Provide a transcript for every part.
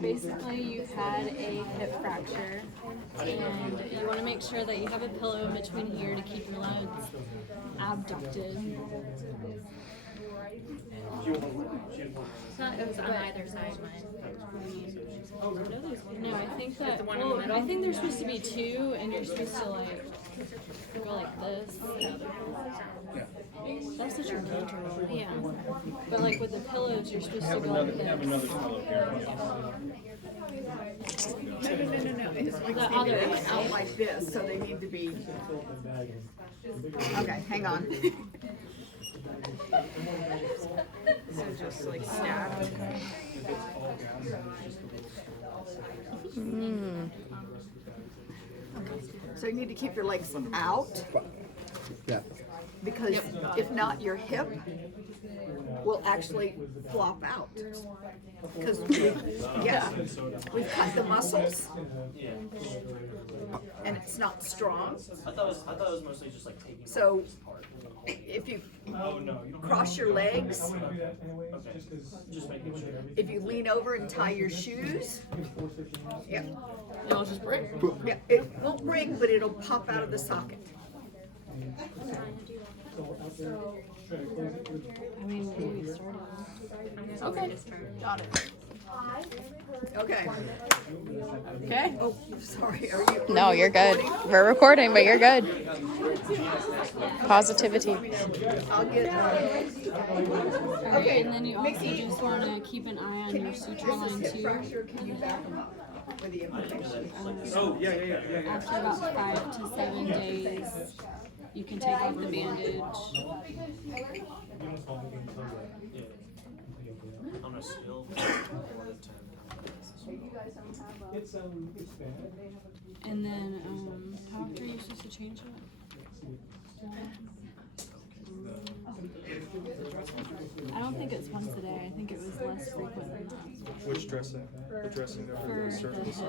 basically you've had a hip fracture, and you want to make sure that you have a pillow in between here to keep your legs abducted. It was on either side, mine. No, I think that, well, I think there's supposed to be two, and you're supposed to like go like this. That's such a control. Yeah. But like with the pillows, you're supposed to go like this. Have another pillow here. No. It's like The other it's way. out like this, so they need to be. Okay, hang on. So just like stacked. So you need to keep your legs out. Yeah. Because if not, your hip will actually flop out. Because we've cut the muscles, and it's not strong. I thought it was mostly just like taking So apart. if you Oh no, you don't cross your legs, Okay, just making sure. if you lean over and tie your shoes, yeah, It'll just break. yeah, it won't break, but it'll pop out of the socket. I mean, maybe start it. Okay. Got it. Okay. Okay. Oh, sorry. Are you? No, you're good. We're recording, but you're good. Positivity. I'll get. Okay, and then you also just want to keep an eye on your suture This is line hip too. fracture. Can you back them up with the information? Oh yeah. After about 5 to 7 days, you can take off the bandage. On a scale of 1 to 10. And then, how often are you supposed to change it? I don't think it's once a day. I think it was less frequent than that. Which dressing? The dressing over For the the surface? hip.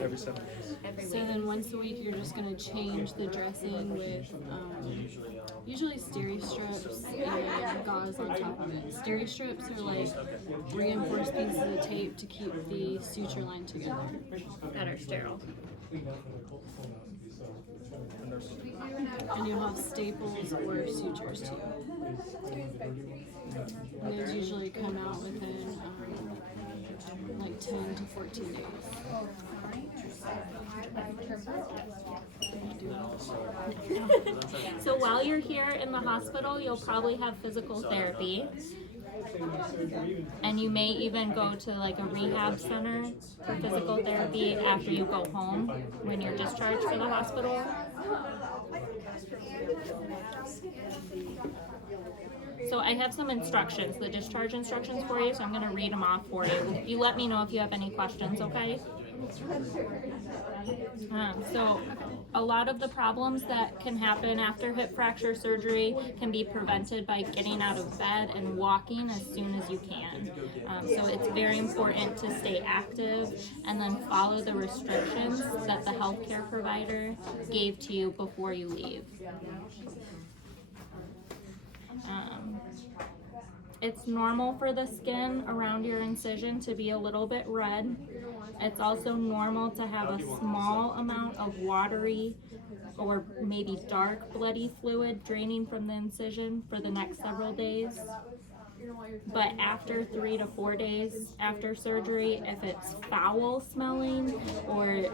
Every 7 days. So then once a week, you're just going to change the dressing with usually steri strips and gauze on top of it. Steri strips are like reinforced pieces of tape to keep the suture line together. That are sterile. And you'll have staples or sutures too. And those usually come out within like 10 to 14 days. So while you're here in the hospital, you'll probably have physical therapy. And you may even go to like a rehab center for physical therapy after you go home when you're discharged from the hospital. So I have some instructions, the discharge instructions for you, so I'm going to read them off for you. You let me know if you have any questions, okay? So a lot of the problems that can happen after hip fracture surgery can be prevented by getting out of bed and walking as soon as you can. So it's very important to stay active and then follow the restrictions that the healthcare provider gave to you before you leave. It's normal for the skin around your incision to be a little bit red. It's also normal to have a small amount of watery or maybe dark bloody fluid draining from the incision for the next several days. But after 3 to 4 days after surgery, if it's foul smelling or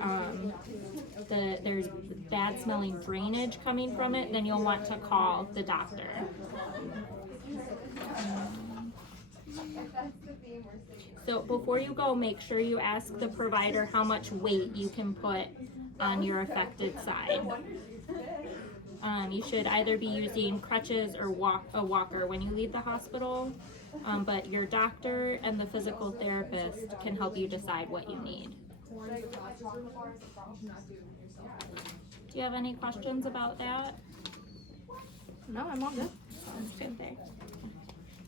there's bad smelling drainage coming from it, then you'll want to call the doctor. So before you go, make sure you ask the provider how much weight you can put on your affected side. You should either be using crutches or a walker when you leave the hospital, but your doctor and the physical therapist can help you decide what you need. Do you have any questions about that? No, I'm all good. Sounds good there.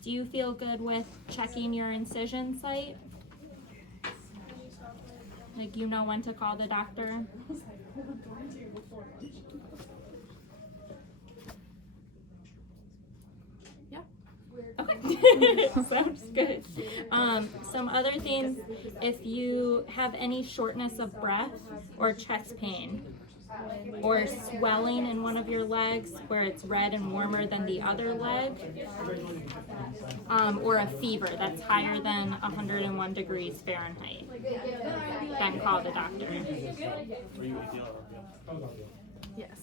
Do you feel good with checking your incision site? Like you know when to call the doctor? Yeah. Okay, sounds good. Some other things, if you have any shortness of breath or chest pain or swelling in one of your legs where it's red and warmer than the other leg, or a fever that's higher than 101 degrees Fahrenheit, then call the doctor. Are you ideal? Yes.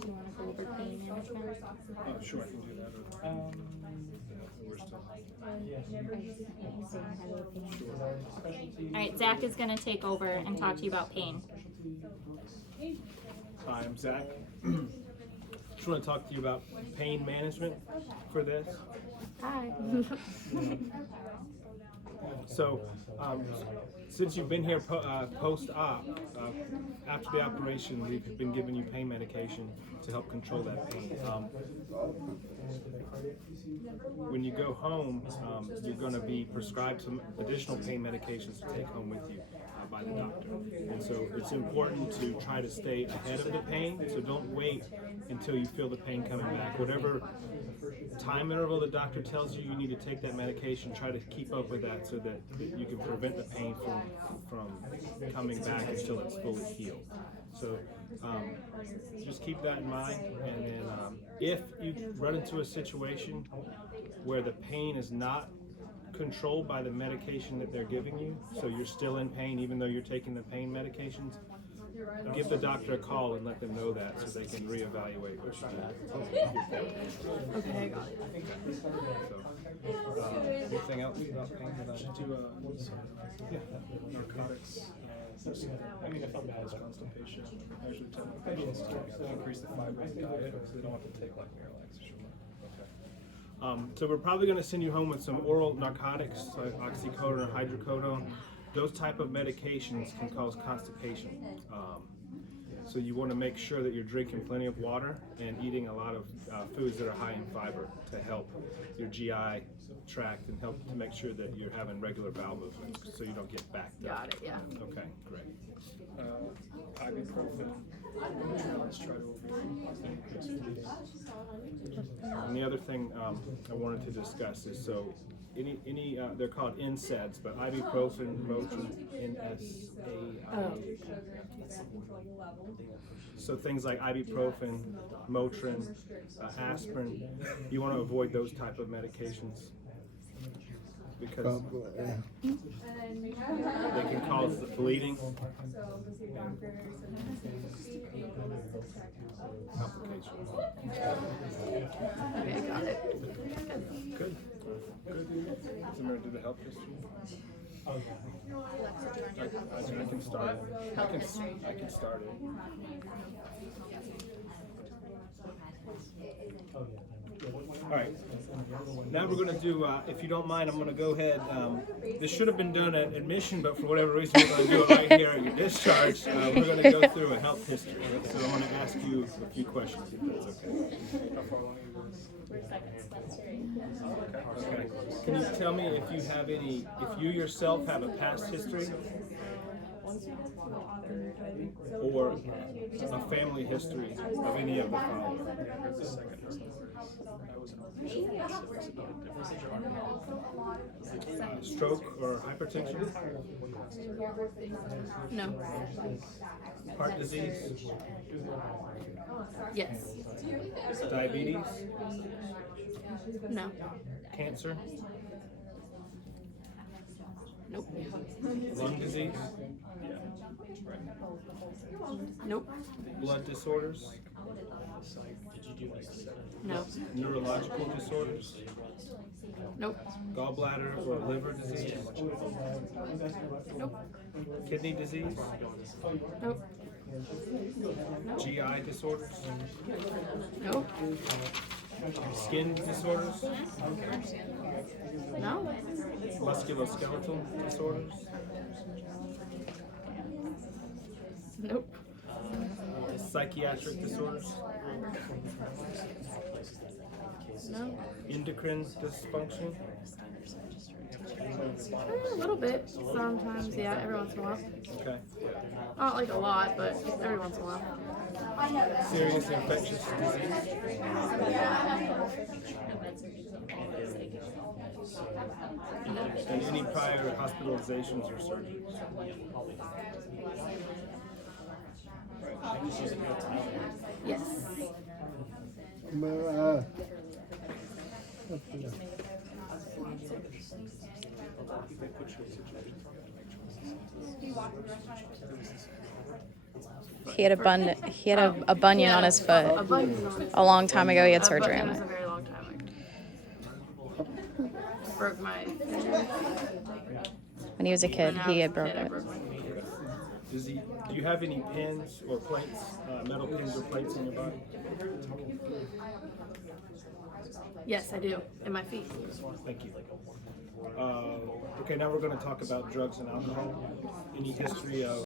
Do you want to go over pain management? Sure, I can do that. We're still. All right, Zach is going to take over and talk to you about pain. Hi, I'm Zach. Just want to talk to you about pain management for this. Hi. So, since you've been here post-op, after the operation, we've been giving you pain medication to help control that pain. When you go home, you're going to be prescribed some additional pain medications to take home with you by the doctor. And so it's important to try to stay ahead of the pain, so don't wait until you feel the pain coming back. Whatever time interval the doctor tells you you need to take that medication, try to keep up with that so that you can prevent the pain from coming back until it's fully healed. So just keep that in mind, and then if you run into a situation where the pain is not controlled by the medication that they're giving you, so you're still in pain even though you're taking the pain medications, give the doctor a call and let them know that so they can reevaluate what you do. Okay, I got it. Anything else about pain that I should do? Narcotics. I mean, if I'm bad as constipation, I usually tell my patients to increase the fiber in the diet so they don't have to take like Miralax or something. So we're probably going to send you home with some oral narcotics like oxycodone or hydrocodone. Those type of medications can cause constipation. So you want to make sure that you're drinking plenty of water and eating a lot of foods that are high in fiber to help your GI tract and help to make sure that you're having regular bowel movements so you don't get backed up. Got it, yeah. Okay, great. Ibuprofen. Let's try to And the other thing I wanted to discuss is they're called NSAIDs, but ibuprofen, Motrin, NSAID. So things like ibuprofen, Motrin, aspirin, you want to avoid those type of medications because they can cause bleeding and complications. Okay, got it. Good. Good. Samara, did the health history? I can start. I can start it. All right. Now we're going to do, if you don't mind, I'm going to go ahead. This should have been done at admission, but for whatever reason, we're going to do it right here at your discharge. We're going to go through a health history. So I'm going to ask you a few questions, if that's okay. How far along Okay. Can you tell me if you yourself have a past history or a family history of any of the following? Stroke or hypertension? No. Heart disease? Yes. Diabetes? No. Cancer? Nope. Lung disease? Nope. Blood disorders? No. Neurological disorders? Nope. Gallbladder or liver disease? Nope. Kidney disease? Nope. GI disorders? Nope. Skin disorders? No. Musculoskeletal disorders? Nope. Psychiatric disorders? No. Endocrine dysfunction? A little bit, sometimes, yeah, every once in a while. Okay. Not like a lot, but every once in a while. Serious infectious disease? And any prior hospitalizations or surgeries? Yes. He had a bunion on his A foot bunion on it. a long time ago. He had surgery It on was a it. very long time ago. Broke my finger. When he was a kid, When I he was had a broke kid, I it. broke my finger. Do you have any pins or plates, metal pins or plates in your body? Yes, I do. In my feet. Thank you. Okay, now we're going to talk about drugs and alcohol. Any history of